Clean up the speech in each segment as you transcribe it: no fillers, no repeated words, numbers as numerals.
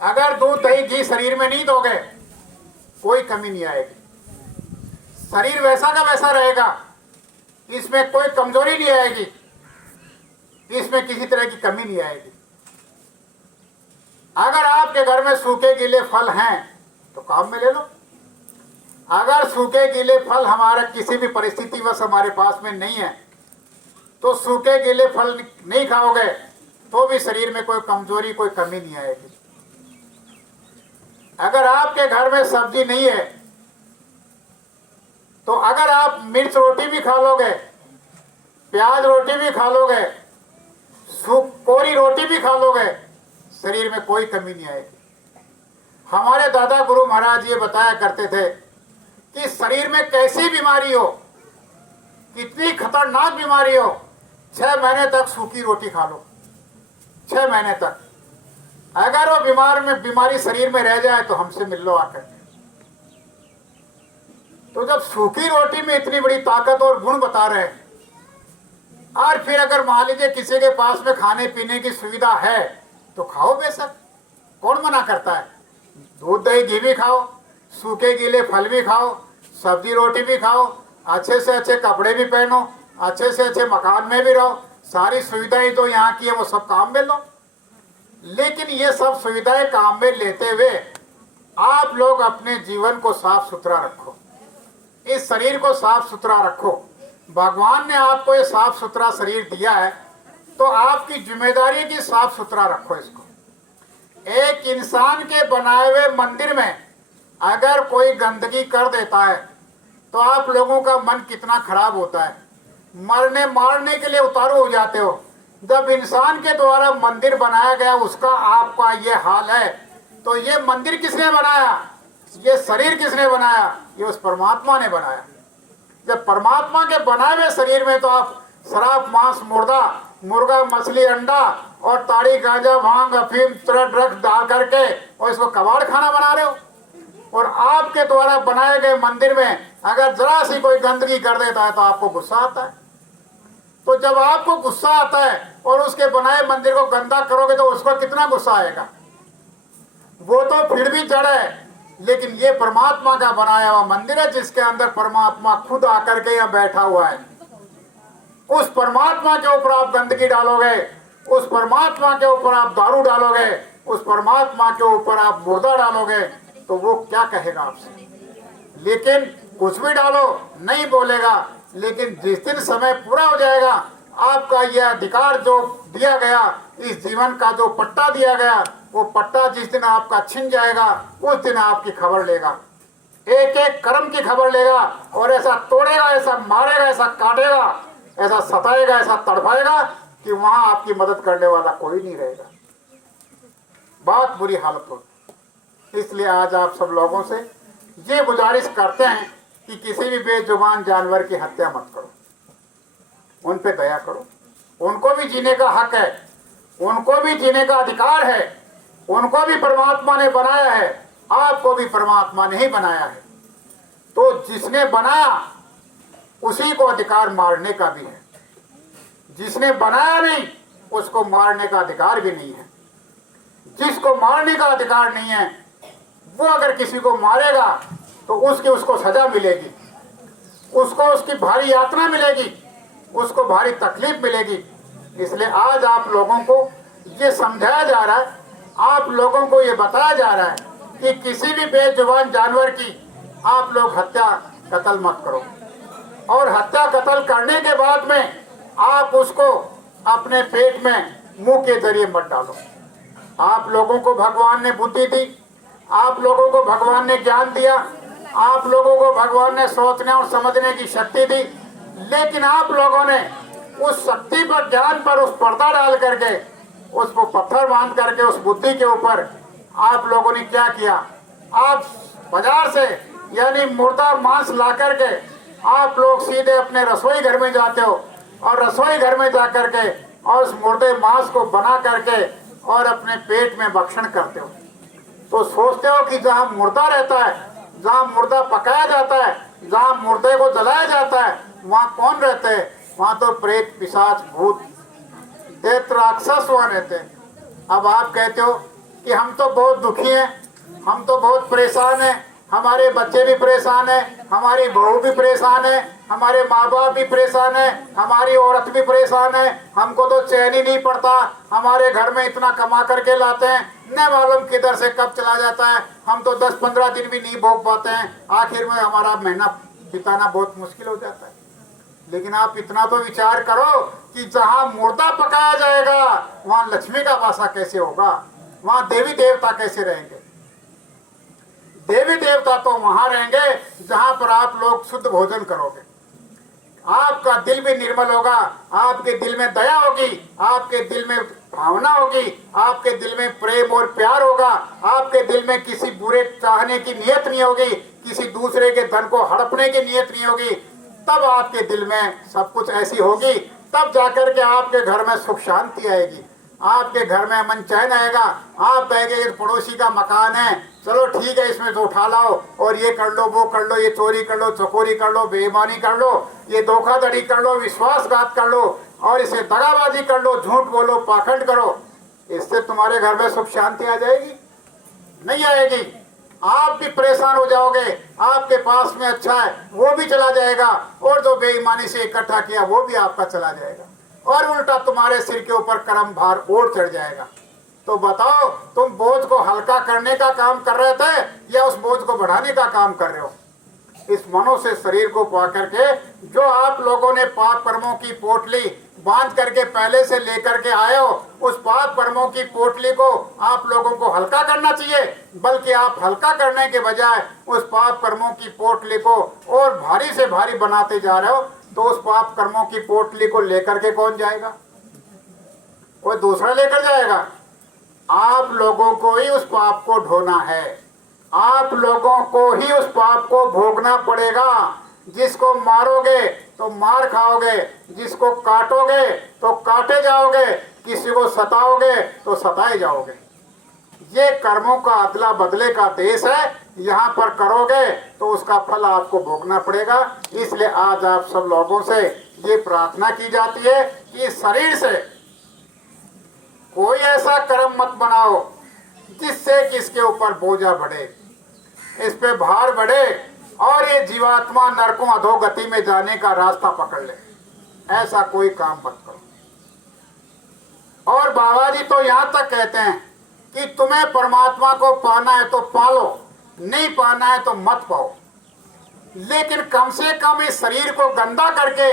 अगर दूध दही घी शरीर में नहीं दोगे कोई कमी नहीं आएगी, शरीर वैसा का वैसा रहेगा, इसमें कोई कमजोरी नहीं आएगी, इसमें किसी तरह की कमी नहीं आएगी। अगर आपके घर में सूखे गीले फल हैं तो काम में ले लो। अगर सूखे गीले फल हमारे किसी भी परिस्थिति वश हमारे पास में नहीं है तो सूखे गीले फल नहीं खाओगे तो भी शरीर में कोई कमजोरी कोई कमी नहीं आएगी। अगर आपके घर में सब्जी नहीं है तो अगर आप मिर्च रोटी भी खा लोगे, प्याज रोटी भी खा लोगे, कोरी रोटी भी खा लोगे, शरीर में कोई कमी नहीं आएगी। हमारे दादा गुरु महाराज ये बताया करते थे कि शरीर में कैसी बीमारी हो, कितनी खतरनाक बीमारी हो, 6 महीने तक सूखी रोटी खा लो। 6 महीने तक अगर वो बीमारी शरीर में रह जाए तो हमसे मिल लो आकर। तो जब सूखी रोटी में इतनी बड़ी ताकत और गुण बता रहे हैं, और फिर अगर मान लीजिए किसी के पास में खाने पीने की सुविधा है तो खाओ बेशक, कौन मना करता है। दूध दही घी भी खाओ, सूखे गीले फल भी खाओ, सब्जी रोटी भी खाओ, अच्छे से अच्छे कपड़े भी पहनो, अच्छे से अच्छे मकान में भी रहो, सारी सुविधाएं तो यहाँ की है वो सब काम में लो। लेकिन ये सब सुविधाएं काम में लेते हुए आप लोग अपने जीवन को साफ सुथरा रखो, इस शरीर को साफ सुथरा रखो। भगवान ने आपको ये साफ सुथरा शरीर दिया है तो आपकी जिम्मेदारी है कि साफ सुथरा रखो इसको। एक इंसान के बनाए हुए मंदिर में अगर कोई गंदगी कर देता है तो आप लोगों का मन कितना खराब होता है, मरने मारने के लिए उतारू हो जाते हो। जब इंसान के द्वारा मंदिर बनाया गया उसका आपका ये हाल है तो ये मंदिर किसने बनाया, ये शरीर किसने बनाया, ये उस परमात्मा ने बनाया। जब परमात्मा के बनाए हुए शरीर में तो आप शराब मांस मुर्गा मछली अंडा और ताड़ी गांजा भांग अफीम ड्रग्स डाल करके और इसको कबाड़ खाना बना रहे हो। और आपके द्वारा बनाए गए मंदिर में अगर जरा सी कोई गंदगी कर देता है तो आपको गुस्सा आता है। तो जब आपको गुस्सा आता है और उसके बनाए मंदिर को गंदा करोगे तो उसको कितना गुस्सा आएगा। वो तो फिर भी जड़ है, लेकिन ये परमात्मा का बनाया हुआ मंदिर है जिसके अंदर परमात्मा खुद आकर के यहाँ बैठा हुआ है। उस परमात्मा के ऊपर आप गंदगी डालोगे, उस परमात्मा के ऊपर आप दारू डालोगे, उस परमात्मा के ऊपर आप मुर्दा डालोगे तो वो क्या कहेगा आपसे। लेकिन कुछ भी डालो नहीं बोलेगा, लेकिन जिस दिन समय पूरा हो जाएगा आपका यह अधिकार जो दिया गया, इस जीवन का जो पट्टा दिया गया, वो पट्टा जिस दिन आपका छिन जाएगा उस दिन आपकी खबर लेगा, एक एक कर्म की खबर लेगा और ऐसा तोड़ेगा, ऐसा मारेगा, ऐसा काटेगा, ऐसा सताएगा, ऐसा तड़पाएगा कि वहां आपकी मदद करने वाला कोई नहीं रहेगा। बहुत बुरी हालत होगी। इसलिए आज आप सब लोगों से ये गुजारिश करते हैं कि किसी भी बेजुबान जानवर की हत्या मत करो, उन पे दया करो। उनको भी जीने का हक है, उनको भी जीने का अधिकार है, उनको भी परमात्मा ने बनाया है, आपको भी परमात्मा ने ही बनाया है। तो जिसने बनाया उसी को अधिकार मारने का भी है, जिसने बनाया नहीं उसको मारने का अधिकार भी नहीं है। जिसको मारने का अधिकार नहीं है वो अगर किसी को मारेगा तो उसको सजा मिलेगी, उसको उसकी भारी यातना मिलेगी, उसको भारी तकलीफ मिलेगी। इसलिए आज आप लोगों को ये समझाया जा रहा है, आप लोगों को ये बताया जा रहा है कि किसी भी बेजुबान जानवर की आप लोग हत्या कत्ल मत करो। और हत्या कत्ल करने के बाद में आप उसको अपने पेट में मुंह के जरिए मत डालो। आप लोगों को भगवान ने बुद्धि दी, आप लोगों को भगवान ने ज्ञान दिया, आप लोगों को भगवान ने सोचने और समझने की शक्ति दी, लेकिन आप लोगों ने उस शक्ति पर, ज्ञान पर उस पर्दा डाल करके, उसको पत्थर बांध करके उस बुद्धि के ऊपर आप लोगों ने क्या किया, आप बाजार से यानी मुर्दा मांस ला करके आप लोग सीधे अपने रसोई घर में जाते हो और रसोई घर में जा करके और उस मुर्दे मांस को बना करके और अपने पेट में भक्षण करते हो। तो सोचते हो कि जहाँ मुर्दा रहता है, जहाँ मुर्दा पकाया जाता है, जहाँ मुर्दे को जलाया जाता है, वहाँ कौन रहते हैं? वहाँ तो प्रेत पिशाच भूत दैत्य राक्षस वहाँ रहते हैं। अब आप कहते हो कि हम तो बहुत दुखी हैं, हम तो बहुत परेशान हैं, हमारे बच्चे भी परेशान हैं, हमारी बहू भी परेशान है, हमारे माँ बाप भी परेशान है, हमारी औरत भी परेशान है, हमको तो चैन ही नहीं पड़ता, हमारे घर में इतना कमा करके लाते हैं, न मालूम किधर से कब चला जाता है, हम तो 10-15 दिन भी नहीं भोग पाते हैं, आखिर में हमारा महीना बिताना बहुत मुश्किल हो जाता है। लेकिन आप इतना तो विचार करो कि जहाँ मुर्दा पकाया जाएगा वहाँ लक्ष्मी का वासा कैसे होगा, वहाँ देवी देवता कैसे रहेंगे। देवी देवता तो वहां रहेंगे जहां पर आप लोग शुद्ध भोजन करोगे, आपका दिल भी निर्मल होगा, आपके दिल में दया होगी, आपके दिल में भावना होगी, आपके दिल में प्रेम और प्यार होगा, आपके दिल में किसी बुरे चाहने की नियत नहीं होगी, किसी दूसरे के धन को हड़पने की नियत नहीं होगी। तब आपके दिल में सब कुछ ऐसी होगी, तब जाकर के आपके घर में सुख शांति आएगी, आपके घर में अमन चैन आएगा। आप कहेंगे ये पड़ोसी का मकान है, चलो ठीक है इसमें तो उठा लाओ और ये कर लो, वो कर लो, ये चोरी कर लो, चकोरी कर लो, बेईमानी कर लो, ये धोखाधड़ी कर लो, विश्वासघात कर लो और इसे दगाबाजी कर लो, झूठ बोलो, पाखंड करो। इससे तुम्हारे घर में सुख शांति आ जाएगी? नहीं आएगी। आप भी परेशान हो जाओगे, आपके पास में अच्छा है वो भी चला जाएगा और जो बेईमानी से इकट्ठा किया वो भी आपका चला जाएगा और उल्टा तुम्हारे सिर के ऊपर कर्म भार और चढ़ जाएगा। तो बताओ, तुम बोझ को हल्का करने का काम कर रहे थे या उस बोझ को बढ़ाने का काम कर रहे हो? इस मनो से शरीर को पा करके जो आप लोगों ने पाप कर्मों की पोटली बांध करके पहले से लेकर के आए हो, उस पाप कर्मों की पोटली को आप लोगों को हल्का करना चाहिए, बल्कि आप हल्का करने के बजाय उस पाप कर्मों की पोटली को और भारी से भारी बनाते जा रहे हो। तो उस पाप कर्मों की पोटली को लेकर के कौन जाएगा? कोई दूसरा लेकर जाएगा? आप लोगों को ही उस पाप को ढोना है, आप लोगों को ही उस पाप को भोगना पड़ेगा। जिसको मारोगे तो मार खाओगे, जिसको काटोगे तो काटे जाओगे, किसी को सताओगे तो सताए जाओगे। ये कर्मों का अदला बदले का देश है, यहाँ पर करोगे तो उसका फल आपको भोगना पड़ेगा। इसलिए आज आप सब लोगों से ये प्रार्थना की जाती है कि शरीर से कोई ऐसा कर्म मत बनाओ जिससे कि इसके ऊपर बोझा बढ़े, इस पे भार बढ़े और ये जीवात्मा नरकों अधोगति में जाने का रास्ता पकड़ ले। ऐसा कोई काम मत करो। और बाबा जी तो यहाँ तक कहते हैं कि तुम्हें परमात्मा को पाना है तो पालो, नहीं पाना है तो मत पाओ, लेकिन कम से कम इस शरीर को गंदा करके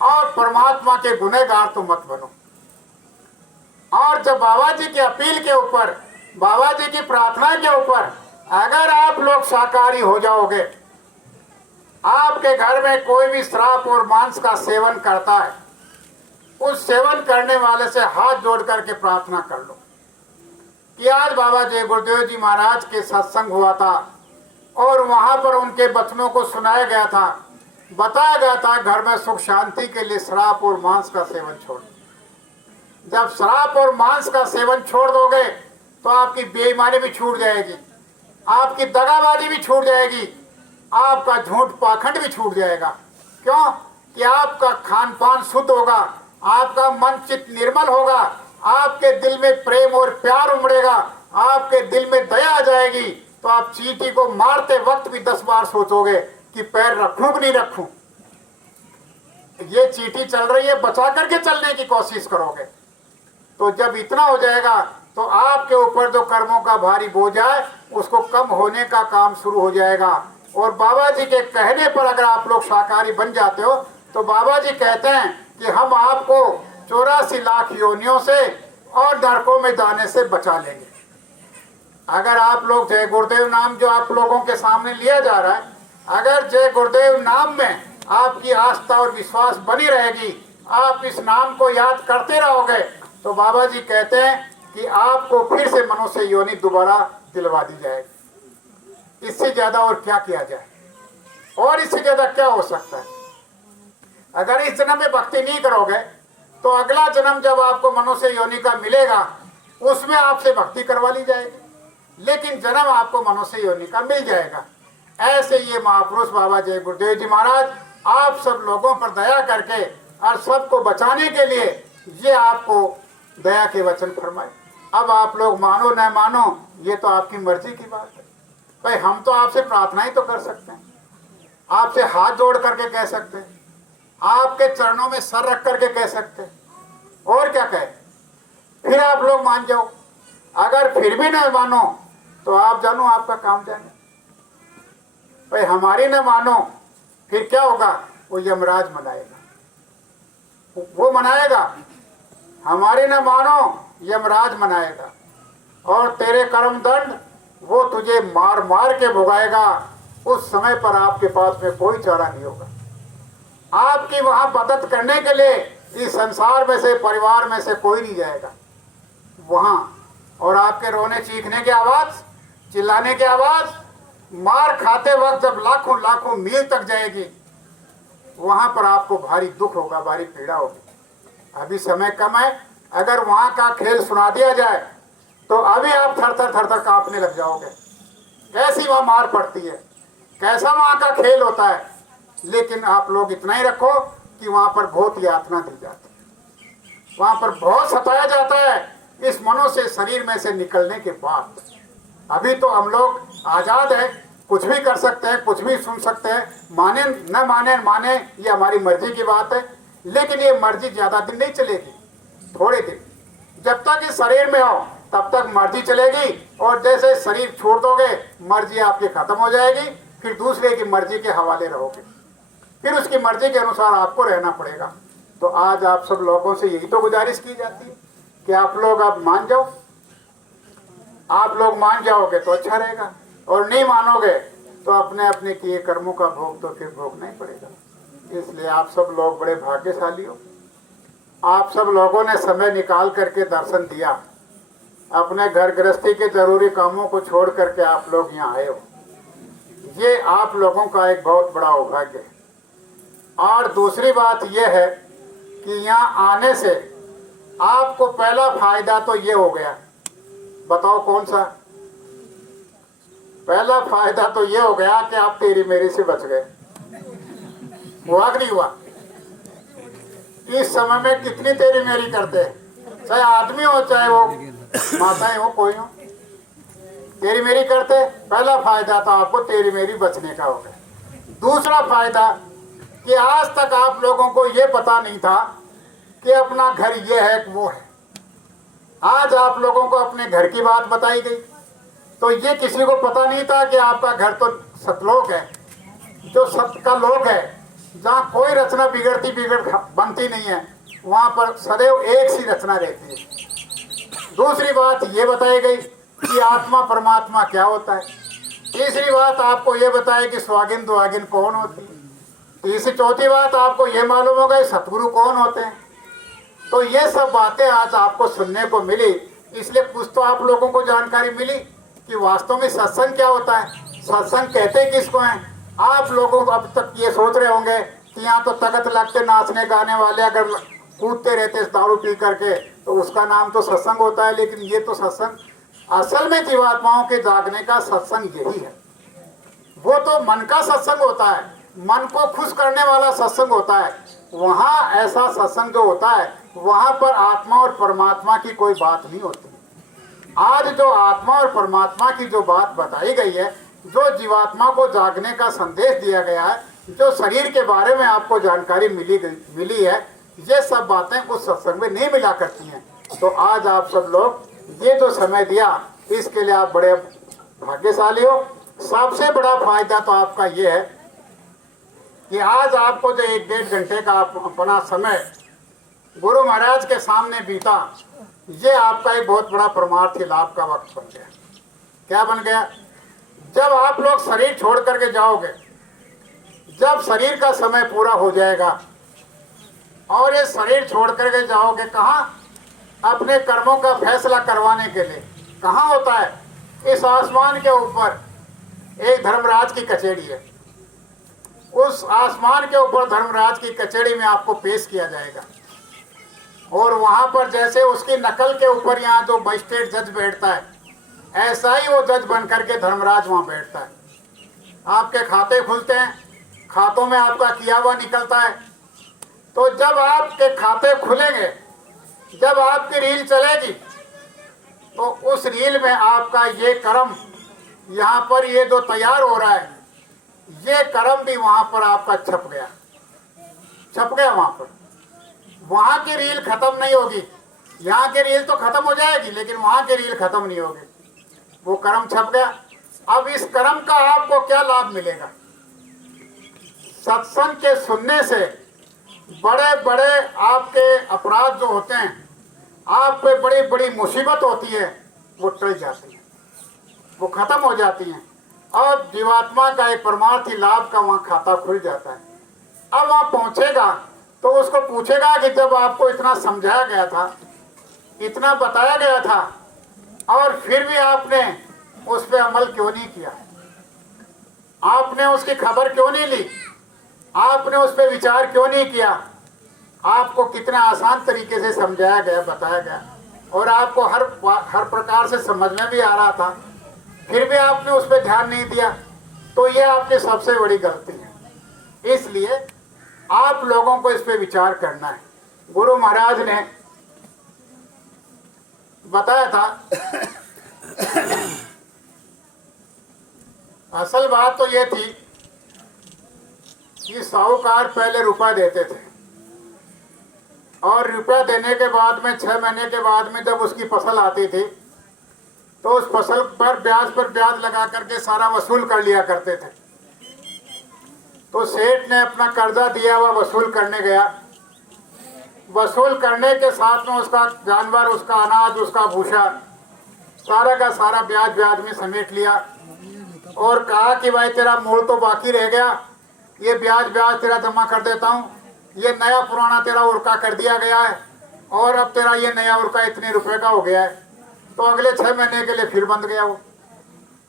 और परमात्मा के गुनहगार तो मत बनो। और जब बाबा जी की अपील के ऊपर, बाबा जी की प्रार्थना के ऊपर अगर आप लोग शाकाहारी हो जाओगे, आपके घर में कोई भी श्राप और मांस का सेवन करता है, उस सेवन करने वाले से हाथ जोड़ करके प्रार्थना कर लो कि आज बाबा जय गुरुदेव जी महाराज के सत्संग हुआ था और वहां पर उनके वचनों को सुनाया गया था, बताया गया था घर में सुख शांति के लिए श्राप और मांस का सेवन छोड़। जब श्राप और मांस का सेवन छोड़ दोगे तो आपकी बेईमानी भी छूट जाएगी, आपकी दगाबाजी भी छूट जाएगी, आपका झूठ पाखंड भी छूट जाएगा। क्यों? कि आपका खान पान शुद्ध होगा, आपका मन चित्त निर्मल होगा, आपके दिल में प्रेम और प्यार उमड़ेगा, आपके दिल में दया आ जाएगी। तो आप चींटी को मारते वक्त भी 10 बार सोचोगे कि पैर रखूं कि नहीं रखूं। ये चींटी चल रही है, बचा करके चलने की कोशिश करोगे। तो जब इतना हो जाएगा तो आपके ऊपर जो कर्मों का भारी बोझ है उसको कम होने का काम शुरू हो जाएगा। और बाबा जी के कहने पर अगर आप लोग शाकाहारी बन जाते हो तो बाबा जी कहते हैं कि हम आपको 84 लाख योनियों से और नरकों में जाने से बचा लेंगे। अगर आप लोग जय गुरुदेव नाम जो आप लोगों के सामने लिया जा रहा है, अगर जय गुरुदेव नाम में आपकी आस्था और विश्वास बनी रहेगी, आप इस नाम को याद करते रहोगे, तो बाबा जी कहते हैं कि आपको फिर से मनुष्य योनि दोबारा दिलवा दी जाएगी। इससे ज्यादा और क्या किया जाए, और इससे ज्यादा क्या हो सकता है? अगर इस जन्म में भक्ति नहीं करोगे तो अगला जन्म जब आपको मनुष्य योनि का मिलेगा उसमें आपसे भक्ति करवा ली जाएगी, लेकिन जन्म आपको मनुष्य योनि का मिल जाएगा। ऐसे ये महापुरुष बाबा जय गुरुदेव जी महाराज आप सब लोगों पर दया करके और सबको बचाने के लिए ये आपको दया के वचन फरमाए। अब आप लोग मानो न मानो ये तो आपकी मर्जी की बात है। भाई हम तो आपसे प्रार्थनाएं तो कर सकते हैं, आपसे हाथ जोड़ करके कह सकते हैं, आपके चरणों में सर रख करके कह सकते हैं, और क्या कहे। फिर आप लोग मान जाओ, अगर फिर भी न मानो तो आप जानो आपका काम जाने। भाई हमारी न मानो फिर क्या होगा, वो यमराज मनाएगा, वो मनाएगा। हमारी न मानो यमराज मनाएगा, और तेरे कर्म दंड वो तुझे मार मार के भुगाएगा। उस समय पर आपके पास में कोई चारा नहीं होगा। आपकी वहां मदद करने के लिए इस संसार में से, परिवार में से कोई नहीं जाएगा वहां। और आपके रोने चीखने की आवाज, चिल्लाने की आवाज, मार खाते वक्त जब लाखों लाखों मील तक जाएगी, वहां पर आपको भारी दुख होगा, भारी पीड़ा होगी। अभी समय कम है, अगर वहां का खेल सुना दिया जाए तो अभी आप थर थर थर थर कांपने लग जाओगे। कैसी वहां मार पड़ती है, कैसा वहां का खेल होता है। लेकिन आप लोग इतना ही रखो कि वहां पर बहुत यातना दी जाती है, वहां पर बहुत सताया जाता है इस मनुष्य शरीर में से निकलने के बाद। अभी तो हम लोग आजाद है, कुछ भी कर सकते हैं, कुछ भी सुन सकते हैं, माने न माने माने ये हमारी मर्जी की बात है। लेकिन ये मर्जी ज्यादा दिन नहीं चलेगी, थोड़े दिन। जब तक इस शरीर में हो तब तक मर्जी चलेगी, और जैसे शरीर छोड़ दोगे मर्जी आपकी खत्म हो जाएगी, फिर दूसरे की मर्जी के हवाले रहोगे, फिर उसकी मर्जी के अनुसार आपको रहना पड़ेगा। तो आज आप सब लोगों से यही तो गुजारिश की जाती है कि आप लोग अब मान जाओ। आप लोग मान जाओगे तो अच्छा रहेगा, और नहीं मानोगे तो अपने अपने किए कर्मों का भोग तो फिर भोगना ही पड़ेगा। इसलिए आप सब लोग बड़े भाग्यशाली हो। आप सब लोगों ने समय निकाल करके दर्शन दिया, अपने घर गृहस्थी के जरूरी कामों को छोड़ करके आप लोग यहाँ आए हो। ये आप लोगों का एक बहुत बड़ा सौभाग्य है। और दूसरी बात यह है कि यहाँ आने से आपको पहला फायदा तो ये हो गया, बताओ कौन सा। पहला फायदा तो ये हो गया कि आप तेरी मेरी से बच गए। हुआ कि नहीं हुआ? इस समय में कितनी तेरी मेरी करते हैं, चाहे आदमी हो चाहे वो माताएं हो, कोई हो, तेरी मेरी करते। पहला फायदा तो आपको तेरी मेरी बचने का हो गया। दूसरा फायदा कि आज तक आप लोगों को ये पता नहीं था कि अपना घर ये है वो है। आज आप लोगों को अपने घर की बात बताई गई, तो ये किसी को पता नहीं था कि आपका घर तो सतलोक है, जो सत्य का लोक है, जहाँ कोई रचना बिगड़ती बनती नहीं है, वहाँ पर सदैव एक सी रचना रहती है। दूसरी बात ये बताई गई कि आत्मा परमात्मा क्या होता है। तीसरी बात आपको ये बताई कि स्वागिन दुआगिन कौन होती है। तीसरी चौथी बात आपको ये मालूम हो गई सतगुरु कौन होते हैं। तो ये सब बातें आज आपको सुनने को मिली, इसलिए कुछ तो आप लोगों को जानकारी मिली कि वास्तव में सत्संग क्या होता है, सत्संग कहते किसको हैं। आप लोगों को अब तक ये सोच रहे होंगे कि यहाँ तो तख्त लगते नाचने गाने वाले अगर कूदते रहते दारू पी करके तो उसका नाम तो सत्संग होता है। लेकिन ये तो सत्संग असल में जीवात्माओं के जागने का सत्संग यही है। वो तो मन का सत्संग होता है, मन को खुश करने वाला सत्संग होता है। वहाँ ऐसा सत्संग जो होता है वहाँ पर आत्मा और परमात्मा की कोई बात नहीं होती। आज जो आत्मा और परमात्मा की जो बात बताई गई है, जो जीवात्मा को जागने का संदेश दिया गया है, जो शरीर के बारे में आपको जानकारी मिली है, ये सब बातें उस सत्संग में नहीं मिला करती हैं। तो आज आप सब लोग ये जो समय दिया इसके लिए आप बड़े भाग्यशाली हो। सबसे बड़ा फायदा तो आपका ये है कि आज आपको जो 1-1.5 घंटे का अपना समय गुरु महाराज के सामने बीता, ये आपका एक बहुत बड़ा परमार्थी लाभ का वक्त बन गया। क्या बन गया? जब आप लोग शरीर छोड़ करके जाओगे, जब शरीर का समय पूरा हो जाएगा और ये शरीर छोड़ करके जाओगे कहाँ? अपने कर्मों का फैसला करवाने के लिए। कहाँ होता है? इस आसमान के ऊपर एक धर्मराज की कचहरी है। उस आसमान के ऊपर धर्मराज की कचहरी में आपको पेश किया जाएगा, और वहां पर जैसे उसकी नकल के ऊपर यहाँ जो मजिस्ट्रेट जज बैठता है, ऐसा ही वो जज बन करके धर्मराज वहां बैठता है। आपके खाते खुलते हैं, खातों में आपका किया हुआ निकलता है। तो जब आपके खाते खुलेंगे, जब आपकी रील चलेगी, तो उस रील में आपका ये कर्म यहाँ पर ये जो तैयार हो रहा है, ये कर्म भी वहाँ पर आपका छप गया वहाँ पर। वहाँ की रील खत्म नहीं होगी, यहाँ की रील तो खत्म हो जाएगी, लेकिन वहाँ की रील खत्म नहीं होगी, वो कर्म छप गया। अब इस कर्म का आपको क्या लाभ मिलेगा? सत्संग के सुनने से बड़े बड़े आपके अपराध जो होते हैं, आप पे बड़ी बड़ी मुसीबत होती है, वो टल जाती है, वो खत्म हो जाती हैं, और जीवात्मा का एक परमार्थी लाभ का वहाँ खाता खुल जाता है। अब वहाँ पहुँचेगा तो उसको पूछेगा कि जब आपको इतना समझाया गया था, इतना बताया गया था, और फिर भी आपने उस पर अमल क्यों नहीं किया? आपने उसकी खबर क्यों नहीं ली? आपने उस पर विचार क्यों नहीं किया? आपको कितना आसान तरीके से समझाया गया, बताया गया, और आपको हर प्रकार से समझ में भी आ रहा था, फिर भी आपने उस पर ध्यान नहीं दिया। तो ये आपकी सबसे बड़ी गलती है। इसलिए आप लोगों को इस पे विचार करना है। गुरु महाराज ने बताया था, असल बात तो ये थी कि साहूकार पहले रुपया देते थे, और रुपया देने के बाद में 6 महीने के बाद में जब उसकी फसल आती थी, तो उस फसल पर ब्याज लगा करके सारा वसूल कर लिया करते थे। तो सेठ ने अपना कर्जा दिया हुआ वसूल करने गया। वसूल करने के साथ में उसका जानवर, उसका अनाज, उसका भूसा, सारा का सारा ब्याज में समेट लिया, और कहा कि भाई तेरा मूल तो बाकी रह गया, ये ब्याज तेरा जमा कर देता हूँ, ये नया पुराना तेरा उर्का कर दिया गया है, और अब तेरा ये नया उर्का इतने रुपए का हो गया है। तो अगले 6 महीने के लिए फिर बंद गया वो,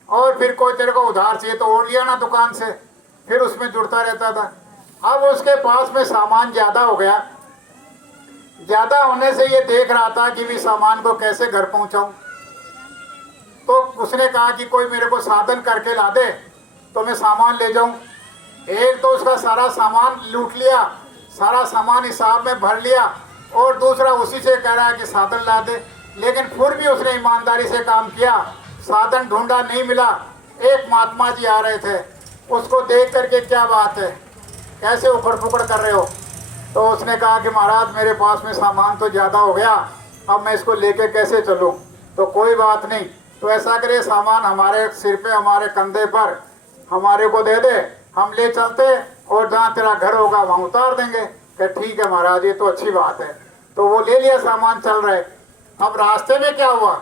और फिर कोई तेरे को उधार चाहिए तो ओढ़ लिया ना दुकान से, फिर उसमें जुड़ता रहता था। अब उसके पास में सामान ज़्यादा हो गया, ज़्यादा होने से ये देख रहा था कि भी सामान को कैसे घर पहुँचाऊँ। तो उसने कहा कि कोई मेरे को साधन करके ला दे तो मैं सामान ले जाऊँ। एक तो उसका सारा सामान लूट लिया, सारा सामान हिसाब में भर लिया, और दूसरा उसी से कह रहा है कि साधन ला दे। लेकिन फिर भी उसने ईमानदारी से काम किया, साधन ढूंढा, नहीं मिला। एक महात्मा जी आ रहे थे, उसको देख करके क्या बात है, कैसे उखड़ फुकड़ कर रहे हो? तो उसने कहा कि महाराज मेरे पास में सामान तो ज़्यादा हो गया, अब मैं इसको लेके कैसे चलूँ? तो कोई बात नहीं, तो ऐसा करे सामान हमारे सिर पे, हमारे कंधे पर हमारे को दे दे, हम ले चलते, और जहाँ तेरा घर होगा वहाँ उतार देंगे। कि ठीक है महाराज, ये तो अच्छी बात है। तो वो ले लिया सामान, चल रहे। अब रास्ते में क्या हुआ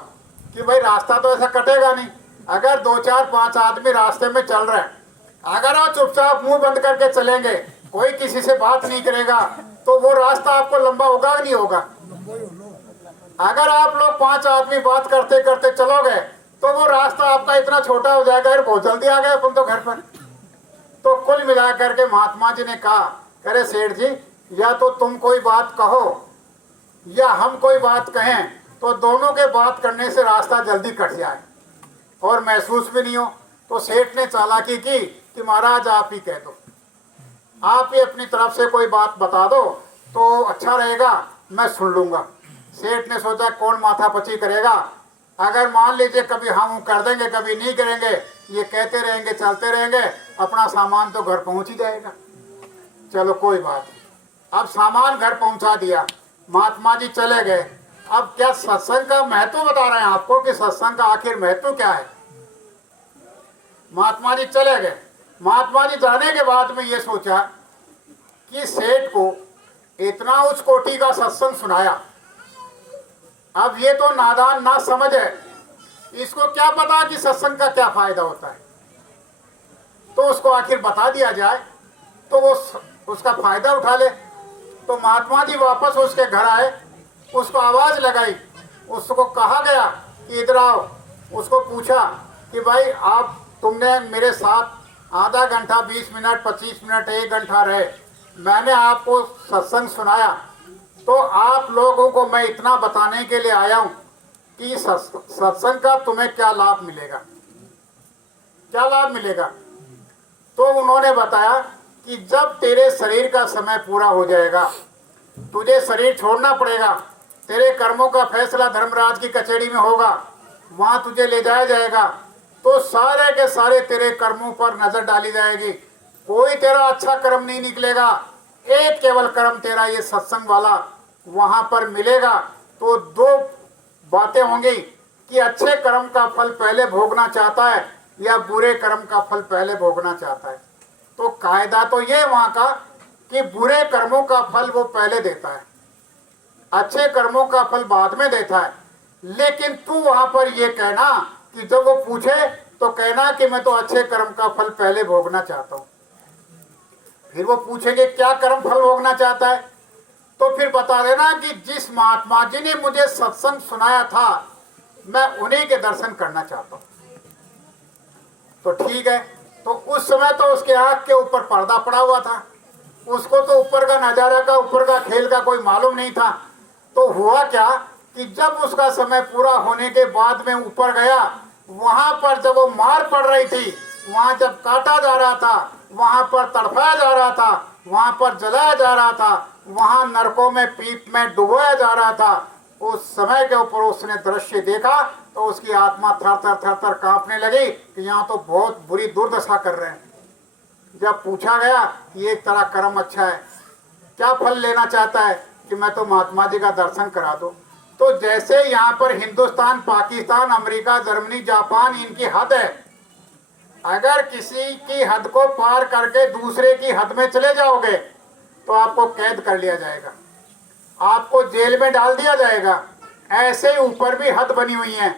कि भाई रास्ता तो ऐसा कटेगा नहीं, अगर 2 4 5 आदमी रास्ते में चल रहे हैं, अगर आप चुपचाप मुंह बंद करके चलेंगे, कोई किसी से बात नहीं करेगा, तो वो रास्ता आपको लंबा होगा नहीं होगा? अगर आप लोग 5 आदमी बात करते करते चलोगे, तो वो रास्ता आपका इतना छोटा हो जाएगा, फिर बहुत जल्दी आ गए अपन तो घर पर। तो कुल मिला करके महात्मा जी ने कहा, अरे सेठ जी, या तो तुम कोई बात कहो या हम कोई बात कहें, तो दोनों के बात करने से रास्ता जल्दी कट जाए और महसूस भी नहीं हो। तो सेठ ने चालाकी की कि महाराज आप ही कह दो, आप ही अपनी तरफ से कोई बात बता दो तो अच्छा रहेगा, मैं सुन लूँगा। सेठ ने सोचा कौन माथापच्ची करेगा, अगर मान लीजिए कभी हम कर देंगे कभी नहीं करेंगे, ये कहते रहेंगे चलते रहेंगे, अपना सामान तो घर पहुंच ही जाएगा। चलो कोई बात नहीं। अब सामान घर पहुंचा दिया, महात्मा जी चले गए। अब क्या सत्संग का महत्व बता रहे हैं आपको कि सत्संग का आखिर महत्व क्या है। महात्मा जी चले गए। महात्मा जी जाने के बाद में ये सोचा कि सेठ को इतना उच्च कोटि का सत्संग सुनाया, अब ये तो नादान ना समझ है, इसको क्या पता कि सत्संग का क्या फायदा होता है। तो उसको आखिर बता दिया जाए तो वो उसका फायदा उठा ले। तो महात्मा जी वापस उसके घर आए, उसको आवाज लगाई, उसको कहा गया कि इधर आओ। उसको पूछा कि भाई आप तुमने मेरे साथ आधा घंटा 20 मिनट 25 मिनट 1 घंटा रहे, मैंने आपको सत्संग सुनाया, तो आप लोगों को मैं इतना बताने के लिए आया हूँ कि सत्संग का तुम्हें क्या लाभ मिलेगा, क्या लाभ मिलेगा। तो उन्होंने बताया कि जब तेरे शरीर का समय पूरा हो जाएगा, तुझे शरीर छोड़ना पड़ेगा, तेरे कर्मों का फैसला धर्मराज की कचहरी में होगा, वहां तुझे ले जाया जाएगा तो सारे के सारे तेरे कर्मों पर नजर डाली जाएगी। कोई तेरा अच्छा कर्म नहीं निकलेगा, एक केवल कर्म तेरा ये सत्संग वाला वहां पर मिलेगा। तो दो बातें होंगी कि अच्छे कर्म का फल पहले भोगना चाहता है या बुरे कर्म का फल पहले भोगना चाहता है। तो कायदा तो ये वहां का कि बुरे कर्मों का फल वो पहले देता है, अच्छे कर्मों का फल बाद में देता है। लेकिन तू वहां पर ये कहना कि जब वो पूछे तो कहना कि मैं तो अच्छे कर्म का फल पहले भोगना चाहता हूं। फिर वो पूछेंगे क्या कर्म फल भोगना चाहता है, तो फिर बता देना कि जिस महात्मा जी ने मुझे सत्संग सुनाया था मैं उन्हीं के दर्शन करना चाहता हूं। तो ठीक है, तो उस समय तो उसके आंख के ऊपर पर्दा पड़ा हुआ था, उसको तो ऊपर का नजारा का, ऊपर का खेल का कोई मालूम नहीं था। तो हुआ क्या कि जब उसका समय पूरा होने के बाद में ऊपर गया, वहां पर जब वो मार पड़ रही थी, वहां जब काटा जा रहा था, वहां पर तड़पाया जा रहा था, वहां पर जलाया जा रहा था, वहां नरकों में पीप में डुबोया जा रहा था, उस समय के ऊपर उसने दृश्य देखा तो उसकी आत्मा थर थर थर थर कांपने लगी कि यहाँ तो बहुत बुरी दुर्दशा कर रहे हैं। जब पूछा गया कि एक तरह कर्म अच्छा है, क्या फल लेना चाहता है, कि मैं तो महात्मा जी का दर्शन करा दो। तो जैसे यहाँ पर Hindustan, Pakistan, America, Germany, Japan इनकी हद है, अगर किसी की हद को पार करके दूसरे की हद में चले जाओगे तो आपको कैद कर लिया जाएगा, आपको जेल में डाल दिया जाएगा। ऐसे ही ऊपर भी हद बनी हुई है।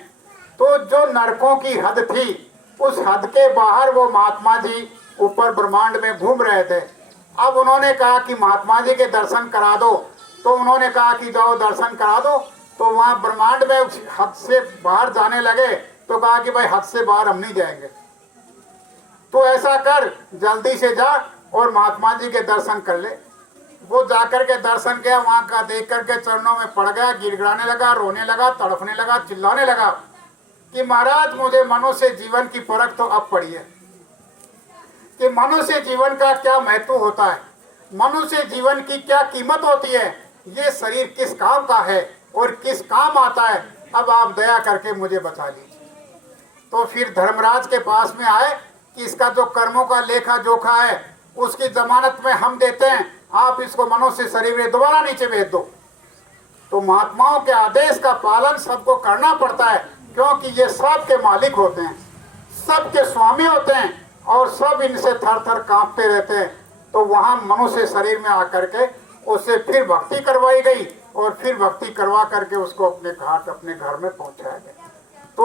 तो जो नरकों की हद थी, उस हद के बाहर वो महात्मा जी ऊपर ब्रह्मांड में घूम रहे थे। अब उन्होंने कहा कि महात्मा जी के दर्शन करा दो, तो उन्होंने कहा कि जाओ दर्शन करा दो। तो वहाँ ब्रह्मांड में हद से बाहर जाने लगे, तो कहा कि भाई हद से बाहर हम नहीं जाएंगे, तो ऐसा कर जल्दी से जा और महात्मा जी के दर्शन कर ले। वो जाकर के दर्शन किया, वहां का देख करके चरणों में पड़ गया, गिड़गिड़ाने लगा, रोने लगा, तड़पने लगा, चिल्लाने लगा कि महाराज मुझे मनुष्य जीवन की परख तो अब पड़ी है कि मनुष्य जीवन का क्या महत्व होता है, मनुष्य जीवन की क्या कीमत होती है, ये शरीर किस काम का है और किस काम आता है, अब आप दया करके मुझे बचा लीजिए। तो फिर धर्मराज के पास में आए कि इसका जो कर्मों का लेखा जोखा है उसकी जमानत में हम देते हैं, आप इसको मनुष्य शरीर में दोबारा नीचे भेज दो। तो महात्माओं के आदेश का पालन सबको करना पड़ता है, क्योंकि ये सब के मालिक होते हैं, सबके स्वामी होते हैं और सब इनसे थर थर कांपते रहते हैं। तो वहां मनुष्य शरीर में आकर के उससे फिर भक्ति करवाई गई और फिर भक्ति करवा करके उसको अपने घाट, अपने घर में पहुंचाया गया।